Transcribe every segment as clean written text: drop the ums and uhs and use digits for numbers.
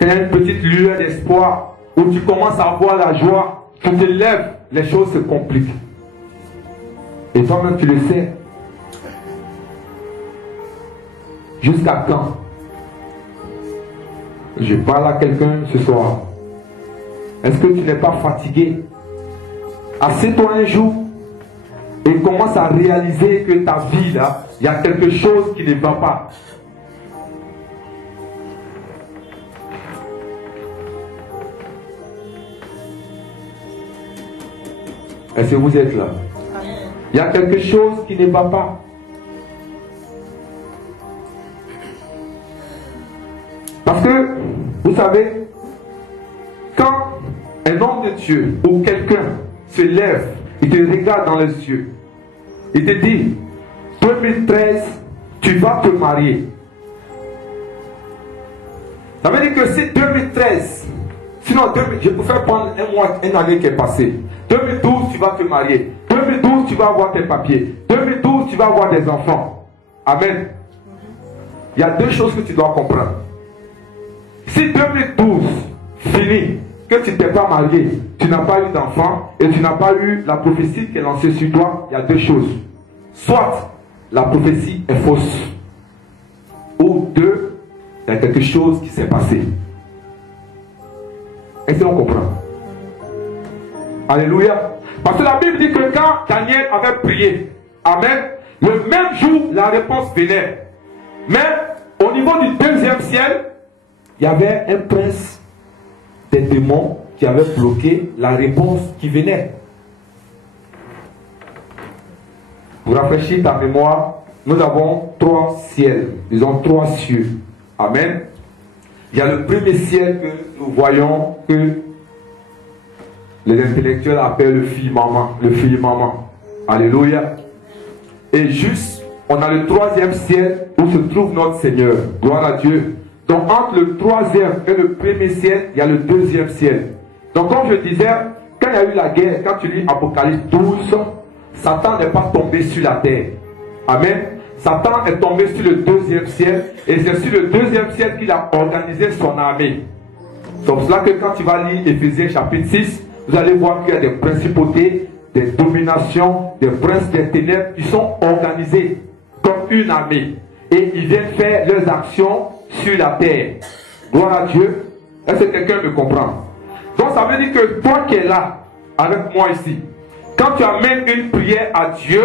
il y a une petite lueur d'espoir, où tu commences à avoir la joie, tu te lèves, les choses se compliquent. Et toi-même tu le sais. Jusqu'à quand? Je parle à quelqu'un ce soir. Est-ce que tu n'es pas fatigué? Assieds-toi un jour et commence à réaliser que ta vie là, il y a quelque chose qui ne va pas. Est-ce que vous êtes là? Il y a quelque chose qui ne va pas. Parce que, vous savez, quand un homme de Dieu ou quelqu'un se lève, il te regarde dans les yeux, il te dit, 2013, tu vas te marier. Ça veut dire que si 2013, sinon je peux faire prendre un mois, une année qui est passée. 2012, tu vas te marier. 2012, tu vas avoir tes papiers. 2012, tu vas avoir des enfants. Amen. Il y a deux choses que tu dois comprendre. Si 2012 finit, que tu ne t'es pas marié, tu n'as pas eu d'enfant et tu n'as pas eu la prophétie qui est lancée sur toi, il y a deux choses. Soit la prophétie est fausse, ou deux, il y a quelque chose qui s'est passé. Est-ce qu'on comprend? Alléluia. Parce que la Bible dit que quand Daniel avait prié, amen, le même jour, la réponse venait. Mais au niveau du deuxième ciel, il y avait un prince des démons qui avait bloqué la réponse qui venait. Pour rafraîchir ta mémoire, nous avons trois ciels. Ils ont trois cieux. Amen. Il y a le premier ciel que nous voyons que les intellectuels appellent le firmament. Le firmament. Alléluia. Et juste, on a le troisième ciel où se trouve notre Seigneur. Gloire à Dieu. Donc entre le troisième et le premier ciel, il y a le deuxième ciel. Donc comme je disais, quand il y a eu la guerre, quand tu lis Apocalypse 12, Satan n'est pas tombé sur la terre. Amen. Satan est tombé sur le deuxième ciel et c'est sur le deuxième ciel qu'il a organisé son armée. C'est pour cela que quand tu vas lire Éphésiens chapitre 6, vous allez voir qu'il y a des principautés, des dominations, des princes des ténèbres qui sont organisés comme une armée. Et ils viennent faire leurs actions sur la terre. Gloire à Dieu. Est-ce que quelqu'un me comprend? Donc ça veut dire que toi qui es là, avec moi ici, quand tu amènes une prière à Dieu,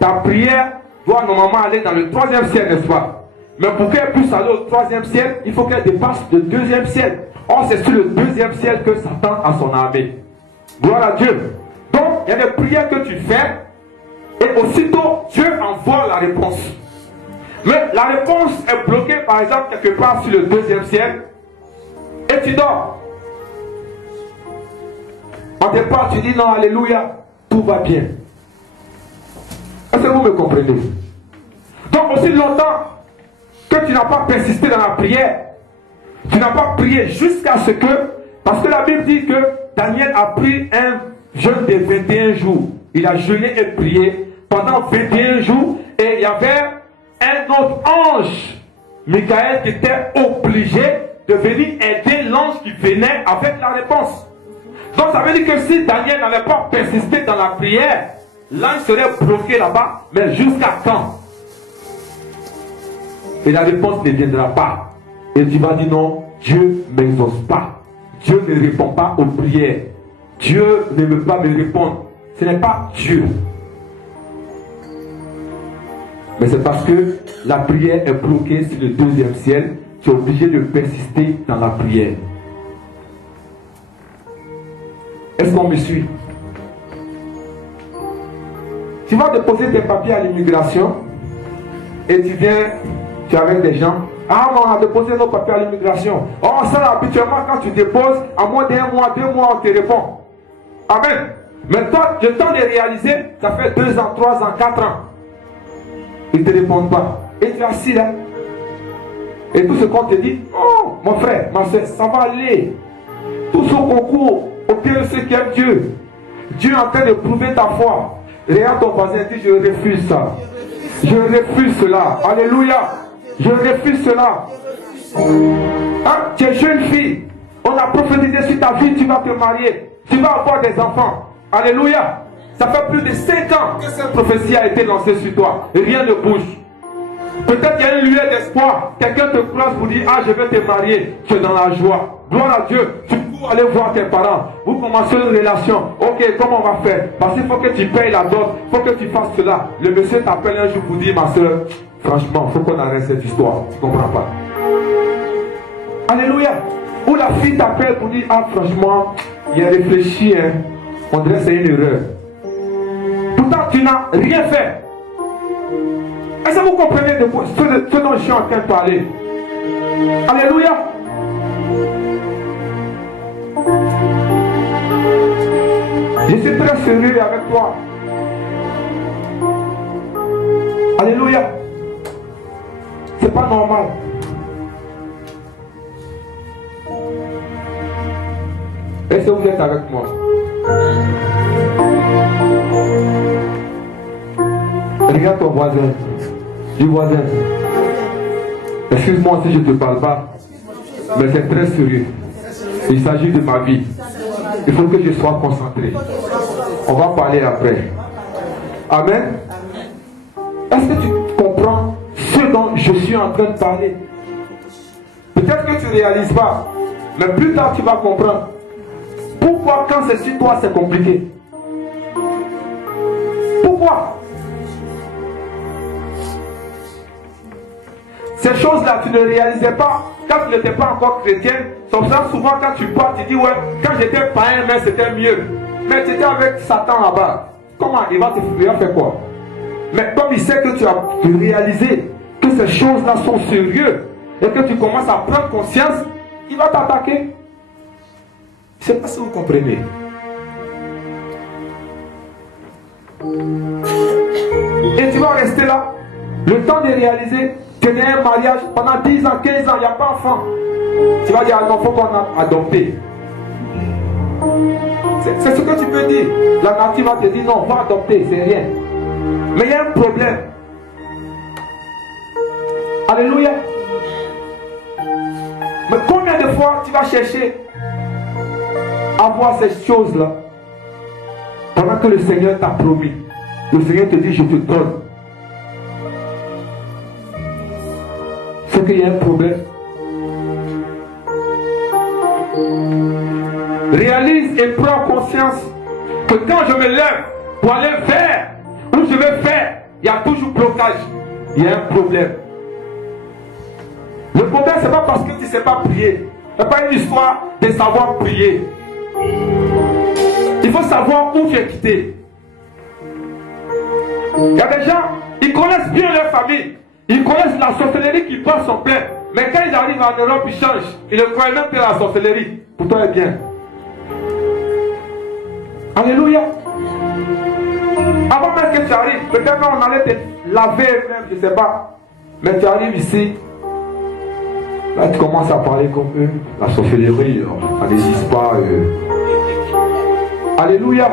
ta prière doit normalement aller dans le troisième ciel, n'est-ce pas? Mais pour qu'elle puisse aller au troisième ciel, il faut qu'elle dépasse le deuxième ciel. Or, c'est sur le deuxième ciel que Satan a son armée. Gloire à Dieu. Donc, il y a des prières que tu fais, et aussitôt, Dieu envoie la réponse. Mais la réponse est bloquée, par exemple, quelque part sur le deuxième ciel, et tu dors. En départ, tu dis non, alléluia, tout va bien. Est-ce que vous me comprenez? Donc, aussi longtemps que tu n'as pas persisté dans la prière, tu n'as pas prié jusqu'à ce que, parce que la Bible dit que Daniel a pris un jeûne de 21 jours. Il a jeûné et prié pendant 21 jours, et il y avait un autre ange, Michael, qui était obligé de venir aider l'ange qui venait avec la réponse. Donc ça veut dire que si Daniel n'avait pas persisté dans la prière, l'ange serait bloqué là-bas, mais jusqu'à quand? Et la réponse ne viendra pas. Et tu vas dire non, Dieu ne m'exauce pas. Dieu ne répond pas aux prières. Dieu ne veut pas me répondre. Ce n'est pas Dieu. Mais c'est parce que la prière est bloquée sur le deuxième ciel, tu es obligé de persister dans la prière. Est-ce qu'on me suit? Tu vas déposer tes papiers à l'immigration et tu viens, tu es avec des gens. Ah, on a déposé nos papiers à l'immigration. Oh, ça, habituellement, quand tu déposes, à moins d'un mois, 2 mois, on te répond. Amen. Mais toi, le temps de réaliser, ça fait 2 ans, 3 ans, 4 ans. Ils ne te répondent pas. Et tu es assis là. Et tout ce qu'on te dit, oh, mon frère, ma soeur, ça va aller. Tout ce concours au pied de ceux qui aiment Dieu. Dieu est en train de prouver ta foi. Regarde ton voisin et dis, je refuse ça. Je refuse cela. Alléluia. Je refuse cela. Hein? Tu es jeune fille. On a prophétisé sur ta vie, tu vas te marier. Tu vas avoir des enfants. Alléluia. Ça fait plus de 5 ans que cette prophétie a été lancée sur toi. Et rien ne bouge. Peut-être qu'il y a une lueur d'espoir. Quelqu'un te croise pour dire, ah, je vais te marier. Tu es dans la joie. Gloire à Dieu. Tu cours aller voir tes parents. Vous commencez une relation. Ok, comment on va faire? Parce qu'il faut que tu payes la dot. Il faut que tu fasses cela. Le monsieur t'appelle un jour pour dire, ma soeur, franchement, il faut qu'on arrête cette histoire. Tu ne comprends pas. Alléluia. Ou la fille t'appelle pour dire, ah, franchement, il a réfléchi, hein. On dirait que c'est une erreur. Pourtant, tu n'as rien fait. Est-ce que vous comprenez ce dont je suis en train de parler? Alléluia. Je suis très sérieux avec toi. Alléluia. C'est pas normal. Est-ce que vous êtes avec moi? Regarde ton voisin. Du voisin. Excuse-moi si je ne te parle pas, mais c'est très sérieux. Il s'agit de ma vie. Il faut que je sois concentré. On va parler après. Amen. Est-ce que tu comprends ce dont je suis en train de parler? Peut-être que tu ne réalises pas, mais plus tard tu vas comprendre. Pourquoi quand c'est sur toi c'est compliqué? Pourquoi? Ces choses-là, tu ne réalisais pas quand tu n'étais pas encore chrétien. Comme ça, souvent quand tu pars, tu dis ouais, quand j'étais païen, mais c'était mieux. Mais tu étais avec Satan là-bas. Comment il va faire quoi? Mais comme il sait que tu as réalisé que ces choses-là sont sérieuses et que tu commences à prendre conscience, il va t'attaquer. Je ne sais pas si vous comprenez. Et tu vas rester là, le temps de réaliser, tu es un mariage pendant 10 ans, 15 ans, il n'y a pas d'enfant. Tu vas dire, non, il faut qu'on a adopté. C'est ce que tu peux dire. La nature va te dire, non, on va adopter, c'est rien. Mais il y a un problème. Alléluia. Mais combien de fois tu vas chercher à voir ces choses-là pendant que le Seigneur t'a promis? Le Seigneur te dit, je te donne. C'est qu'il y a un problème. Réalise et prends conscience que quand je me lève pour aller faire où je vais faire, il y a toujours blocage. Il y a un problème. Le problème, ce n'est pas parce que tu ne sais pas prier. Ce n'est pas une histoire de savoir prier. Il faut savoir où tu es quitté. Il y a des gens, ils connaissent bien leur famille. Ils connaissent la sorcellerie qui passe son plein. Mais quand ils arrivent en Europe, ils changent. Ils ne croient même plus à la sorcellerie. Pourtant, elle est bien. Alléluia. Avant même que tu arrives, peut-être qu'on allait te laver même, je ne sais pas. Mais tu arrives ici. Là, tu commences à parler comme eux. La sorcellerie, ça n'existe pas. Alléluia.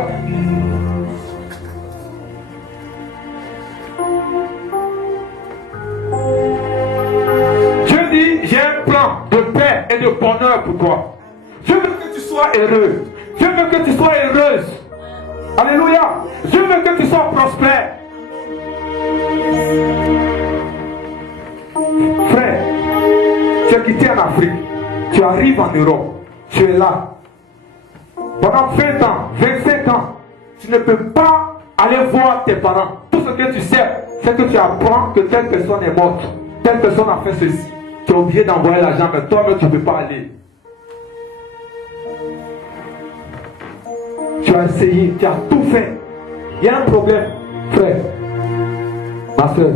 Dieu dit, j'ai un plan de paix et de bonheur pour toi. Je veux que tu sois heureux. Je veux que tu sois heureuse. Alléluia. Je veux que tu sois prospère. Frère, tu es quitté en Afrique. Tu arrives en Europe. Tu es là. Pendant 20 ans, 25 ans, tu ne peux pas aller voir tes parents. Tout ce que tu sais, c'est que tu apprends que telle personne est morte. Telle personne a fait ceci. Tu as oublié d'envoyer l'argent, mais toi-même, tu ne peux pas aller. Tu as essayé, tu as tout fait. Il y a un problème, frère, ma soeur.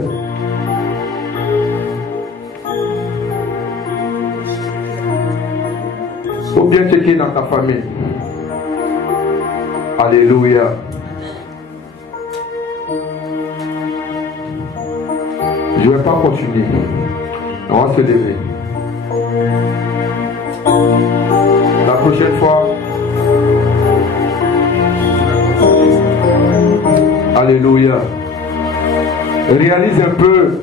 Il faut bien checker dans ta famille. Alléluia. Je ne vais pas continuer. On va se lever. La prochaine fois, alléluia. Réalise un peu